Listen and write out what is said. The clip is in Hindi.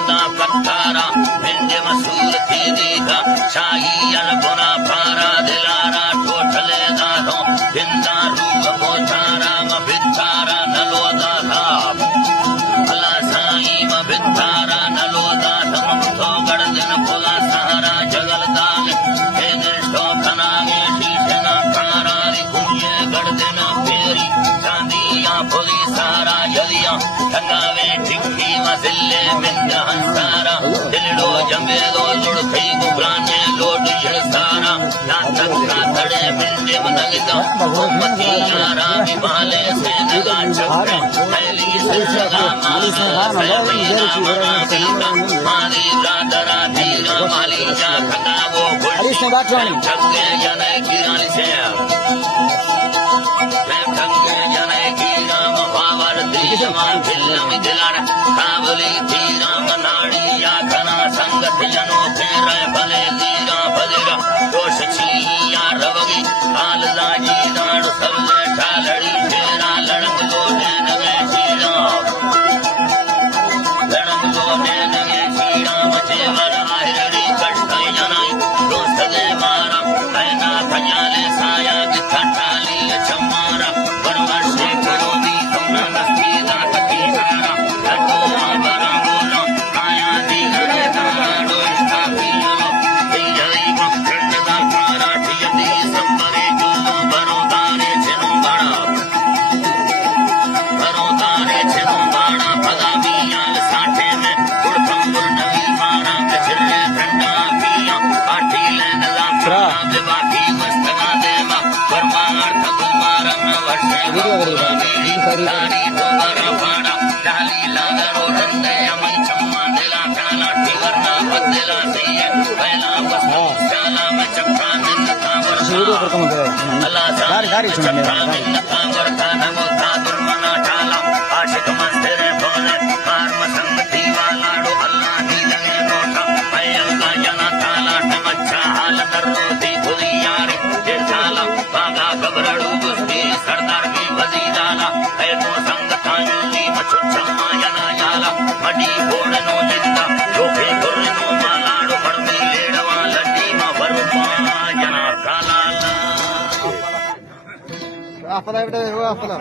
पदा कत्तारा बिंद मसूर थी दीघा शाही अलगुना पारा दिलारा टोटले दाधो बिंदा रूप मोचारा मिथारा नलोदा धाम अल्लाह साई मिथारा नलोदा धम तो गड़दन पुला सहारा जगल दाल हे निष्ठो खनागे शीशना कारा कुंजे गड़दन फेरी चांदिया पुली सारा जलिया ठंगावे ठिक्की मजिले मिंद हंसारा दिलडो जमे दो जुड़खई गुबराने लोड जड़सारा नाथक कातड़े मिंडे मनगिदा मोमती यारा विमाले से नगा चक्रे पहली सजगा माली राधरा धीरा माली जा खंगावो गुल्ली ठंगे जने गिराली से काबली धीरा मनाड़ी या घना संगत जनो तेरे भले धीरा भलेरा दोष छिया रवगी काल दाजी दाड़ सबले ठालड़ी तेरा लड़क लोटे नगे चीरा लड़क लोटे नगे चीरा मचे वर आहिरड़ी कष्ट जनाई दोस्त दे मारा ऐना खजाले साया गिथा टाली चमारा परवर्षे करो दी तुमना नस्तीदा तकी सारा लड्डू बरा बोलो आया दी गरे दाड़ो इस्ताफी दी जली मक्खंड दा सारा ठियदी संबरे जूलो बरो दारे छिनु बड़ा पदा बियाल साठे में गुड़खंबुर नवी मारा कचरे ठंडा पिया आठी लैन लाफरा बाकी मस्तगा देवा परमार्थ गुमारा न वर्षे मेरी तारी दोबारा पाड़ा डाली लागरो रंदे अमन चम्मा दिला काला टिवरना बदला सैये पहला वस्तु शाला में चक्का मिन्नता वर्षा अल्लाह सारी चक्का मिन्नता वर्षा नमो तादुर्मना टाला आशिक मस्तेरे भोले कार मसंगती वाला डो अल्लाह ही लगे नोटा अल्लाह जना ताला टमच्चा हाल नरोती खुली यारे जे ताला बागा गबरड़ू बुस्ती सरदार की बजी जाला है तो संगता यूली मचुच्चा मायना जाला मडी बोड़नो जिंदा लोफे गुरनो मालाडो मड़मी लेड़वा लड्डी मा वरुमा जना काला आपला